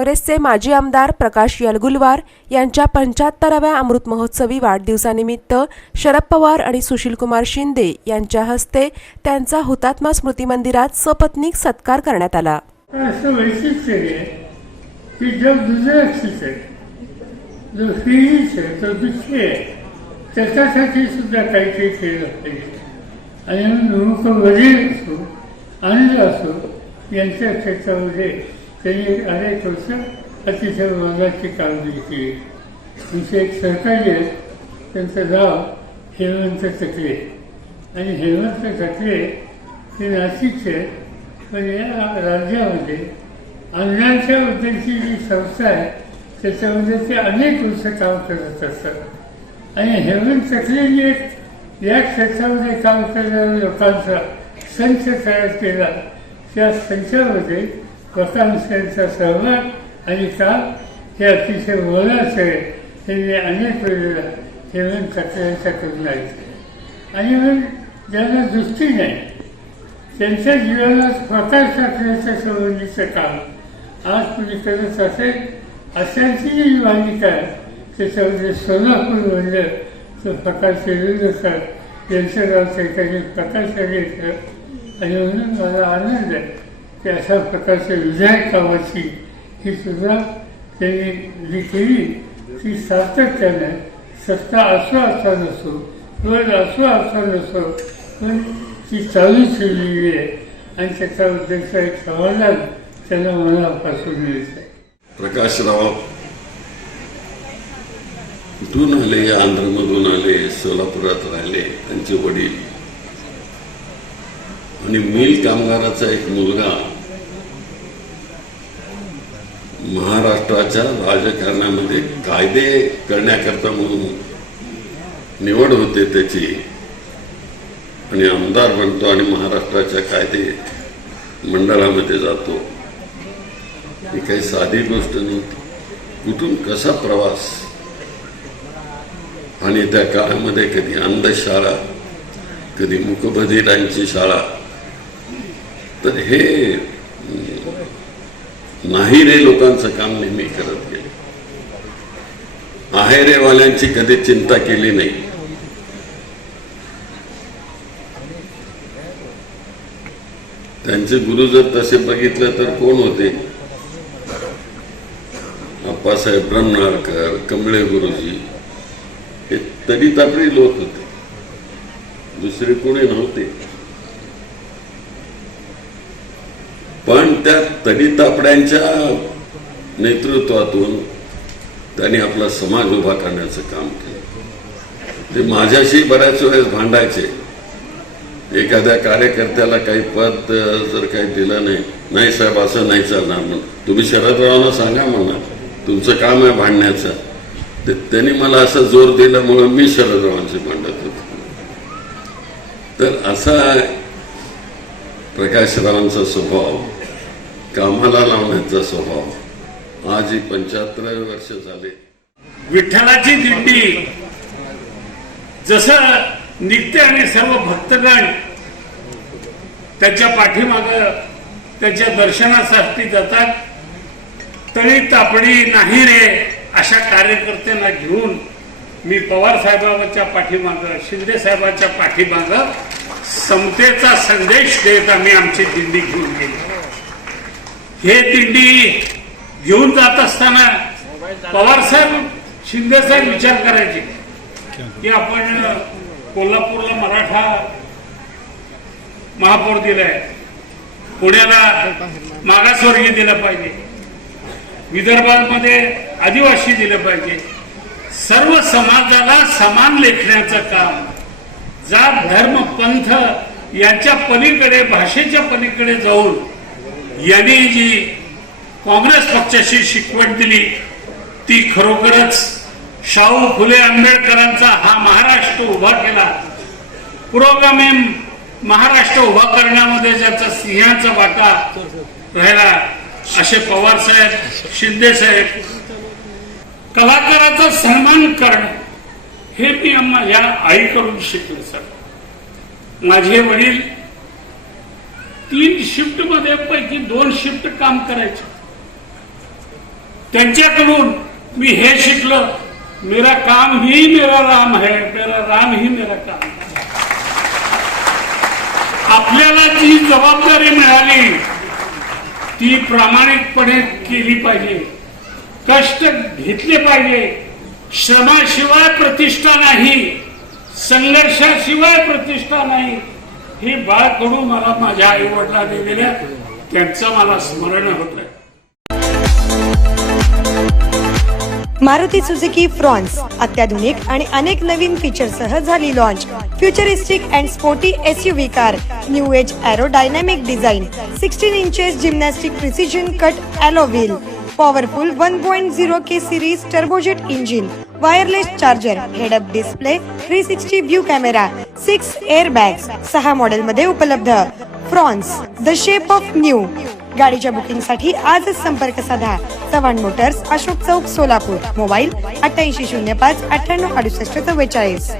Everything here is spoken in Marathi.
काँग्रेसचे माजी आमदार प्रकाश यलगुलवार यांच्या 75व्या अमृत महोत्सवी वाढदिवसानिमित्त शरद पवार आणि सुशीलकुमार शिंदे यांच्या हस्ते त्यांचा हुतात्मा स्मृती मंदिरात सपत्नीक सत्कार करण्यात आला। असं वैशिष्ट्य आहे की जग दुसऱ्याचीच आहे, जो फिरीच आहे, तो दुसरी आहे, त्याच्यासाठी सुद्धा काही केलं पाहिजे। आणि मुख वडील असो अनिल असो यांच्या क्षेत्रामध्ये त्यांनी अनेक वर्ष अतिशय महत्त्वाची कामगिरी केली। म्हणजे एक सहकारी आहेत, त्यांचं नाव हेमंत चक्रे आणि हेमंत चक्रे हे नाशिकचे, पण या राज्यामध्ये अण्णांच्या बद्दलची जी संस्था आहे त्याच्यामध्ये ते अनेक वर्ष काम करत असतात। आणि हेमंत चक्रेंनी एक या क्षेत्रामध्ये काम करणाऱ्या लोकांचा संच तयार केला। त्या संचामध्ये वकांशांचा सहभाग आणि काम हे अतिशय मोलाचं आहे। त्यांनी अनेक वेळेला हेमंत चक्रेंचा करून ऐकले आणि मग ज्यांना दृष्टी नाही त्यांच्या जीवनात प्रकाश टाकण्याच्या संबंधीचं काम आज तुम्ही करत असेल। अशांची जी मालिका आहे त्याच्यामध्ये सोलापूर म्हणलं तर प्रकाश येलुलकर यांचं नाव चैतन्य प्रकाशाने येतं आणि म्हणून मला आनंद आहे की अशा प्रकारच्या विधायक कामाची ही सुद्धा त्यांनी जी केली ती सातत्याने सत्ता असो नसो पद असो नसो पण ती चालू ठेवलेली आहे आणि त्याच्याबद्दलचं एक समाधान त्यांना मनापासून मिळतं। प्रकाशराव कुठून आले, आंध्रमधून आले, सोलापुरात राहिले, त्यांचे वडील आणि मिल कामगाराचा एक मुलगा महाराष्ट्राच्या राजकारणामध्ये कायदे करण्याकरता म्हणून निवड होते त्याची आणि आमदार बनतो आणि महाराष्ट्राच्या कायदे मंडळामध्ये जातो। ही काही साधी गोष्ट नव्हती। कुठून कसा प्रवास आणि त्या काळामध्ये कधी अंधशाळा, कधी मूकबधिरांची शाळा, तर हे नाही रे लोकांचं काम नेहमी करत गेले। आहे रे वाल्यांची कधी चिंता केली नाही। त्यांचे गुरु जर तसे बघितलं तर कोण होते? अप्पासाहेब ब्रह्मनाळकर, कमळे गुरुजी, हे तडी तापडी लोक होते, दुसरे कोणी नव्हते। पण त्या तडी तापड्यांच्या नेतृत्वातून त्यांनी आपला समाज उभा करण्याचं काम केलं। ते माझ्याशी बऱ्याच वेळेस भांडायचे, एखाद्या कार्यकर्त्याला काही पद जर काही दिलं नाही साहेब असं नाही चालणार म्हणून, तुम्ही शरदरावांना सांगा म्हणा, तुमचं काम आहे भांडण्याचं। त्यांनी मला असं जोर दिल्यामुळं मी शरदरावांशी भांडत होतो। तर असा प्रकाशरावांचा स्वभाव, कामाला लावण्याचा स्वभाव, आज ही 75 वर्ष झाले। विठ्ठलाची दिंडी जसं निघते आणि सर्व भक्तगण त्याच्या पाठीमागं त्याच्या दर्शनासाठी जातात, तरी तापडी नाही रे अशा कार्यकर्त्यांना घेऊन मी पवार साहेबांच्या पाठीमागं, शिंदे साहेबांच्या पाठीमागं समतेचा संदेश देत आम्ही आमची दिंडी घेऊन गेलो। हे दिंडी घेऊन जात असताना पवार साहेब, शिंदे साहेब विचार करायचे की आपण कोल्हापूरला मराठा महापौर दिलाय, पुण्याला मागासवर्गीय दिलं पाहिजे, विदर्भामध्ये आदिवासी दिलं पाहिजे, सर्व समाजाला समान लेखण्याचं काम, जात धर्म पंथ यांच्या पलीकडे, भाषेच्या पलीकडे जाऊन यांनी जी काँग्रेस पक्षाची शिकवण दिली ती खरोखरच शाहू फुले आंबेडकरांचा हा महाराष्ट्र उभा केला, पुरोगामी महाराष्ट्र उभा करण्यामध्ये ज्याचा सिंहाचा वाटा राहिला असे पवार साहेब, शिंदे साहेब। कलाकाराचा सन्मान करणं हे मी माझ्या आईकडून शिकले। सर माझे वडील 3 शिफ्ट मध्ये पैकी 2 शिफ्ट काम करायचे। त्यांच्याकडून मी हे शिकलं, मेरा काम ही मेरा राम है, मेरा राम ही मेरा काम है. आपल्याला जी जबाबदारी मिळाली ती प्रामाणिकपणे केली पाहिजे, कष्ट घेतले पाहिजे. श्रमाशिवाय प्रतिष्ठा नाही, संघर्षाशिवाय प्रतिष्ठा नाही. ही बाळकडू मला माझ्या आई वडिलांनी दिल्या, त्यांचं मला स्मरण होतंय. मारुती सुझुकी फ्रॉन्स अत्याधुनिक आणि अनेक नवीन फीचरसह झाली launch. Futuristic and sporty SUV car, new age aerodynamic design, 16 inches gymnastic precision cut alloy wheel, powerful 1.0K series turbojet engine, wireless charger, head up display, 360 view camera, 6 airbags, 6 मॉडेलमध्ये उपलब्ध. Fronx the shape of new. गाडीच्या बुकिंगसाठी आजच संपर्क साधा. चव्हाण मोटर्स, अशोक चौक, सोलापूर. मोबाईल 8805 98 68 44.